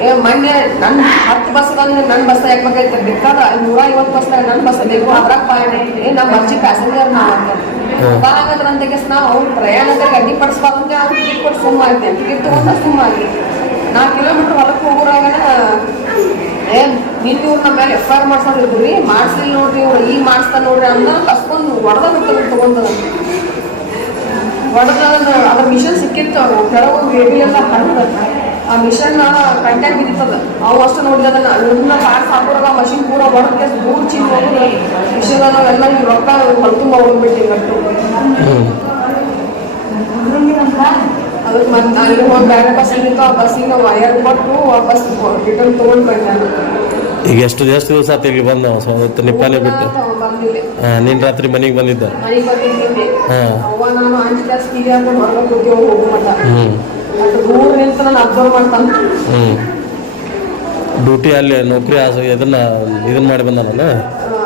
ಏ ಮೊನ್ನೆ ನನ್ನ ಹತ್ತು ಬಸ್ ಬಂದ್ರೆ ನನ್ನ ಬಸ್ ಯಾಕೆ ಬೇಕಾಯ್ತು ಬೇಕಾದ ನೂರ ಐವತ್ತು ಬಸ್ ನನ್ನ ಬಸ್ ಬೇಕು ಅದ್ರಾಗ ಪಾಯಣ ಏ ನಮ್ಮ ಮರ್ಜಿ ಪ್ಯಾಸೆಂಜರ್ ನಾವು ಅಂತ. ಬಾಗದ್ರಂತೆಗೆ ನಾವು ಅವ್ರು ಪ್ರಯಾಣದಲ್ಲಿ ಅಂತ ಅವ್ರು ಟಿಕೆಟ್ ಕೊಟ್ಟು ಸುಮ್ಮ ಆಗಿದೆ ಟಿಕೆಟ್ ತಗೊಂಡ ಸುಮ್ಮ ಆಗಿ ನಾಲ್ಕು ಕಿಲೋಮೀಟ್ರ್ ಹೊಲಕ್ಕೆ ಹೋಗೋರಾಗನ ಏ ನಿನ್ನ ಇವ್ರು ನಮ್ಮ ಮೇಲೆ ಎಫ್ ಐ ಆರ್ ಮಾಡ್ಸೋದಿದ್ರು ರೀ ಮಾಡಿಸ್ಲಿಲ್ಲ ನೋಡ್ರಿ ಇವ್ರು ಈಗ ಮಾಡಿಸ್ತಾನೆ ನೋಡ್ರಿ ಅಂದ್ರೆ ಕಸ್ಕೊಂಡು ಹೊಡೆದ ಬಿಟ್ಟು ತಗೊಂಡು. ಹೊಡೆದ ಅದ್ರ ಮಿಷನ್ ಸಿಕ್ಕಿತ್ತು ಅವ್ರು ಕೆಲವೊಂದು ಬೇಬಿ ಎಲ್ಲ ಹರಿದ ಆ ಮಿಷನ್ ಕಂಟ್ಯಾಕ್ಟ್ ಬಿದ್ದಿತ್ತದ ಅವು ಅಷ್ಟು ನೋಡಿದ ಅದನ್ನ ಇವ್ರನ್ನ ಕಾರ್ ಆ ಮಷಿನ್ ಪೂರ ಹೊಡೆದ ಮೂರು ದೂರ ಚಿನ್ ಮಿಷನ್ ಎಲ್ಲ ನೀವು ರೊಕ್ಕ ಹೊಲ್ತುಂಬ ಹೋಗ್ಬಿಟ್ಟು ಗಟ್ಟು ಅದಕ್ಕೆ ಮತ್ತೆ ಅಲ್ಲಿ ಹೋಗಿ ಬಸ್ ಇತ್ತು ಆ ಬಸ್ಸಿಗೆ ವಯರ್ ಕೊಟ್ಟು ವಾಪಸ್ ರಿಟರ್ನ್ ತೊಗೊಂಡು ಬಂದ ಈಗ ಎಷ್ಟು ಎಷ್ಟು ದಿವಸ ಆತು ಇಲ್ಲಿ ಬಂದ ನಿಪ್ಪಾನೆ ಬಿಟ್ಟು. ನಿನ್ನ ರಾತ್ರಿ ಮನೆಗೆ ಬಂದಿದ್ದ? ಹಾಂ. ನಾನು ಅಬ್ಸರ್ವ್ ಮಾಡ್ತಾನೆ. ಹ್ಞೂ ಡ್ಯೂಟಿ ಅಲ್ಲಿ ನೌಕರಿ ಆಸ ಇದನ್ನ ಇದನ್ನ ಮಾಡಿ ಬಂದಾನಲ್ಲ? ನಾನು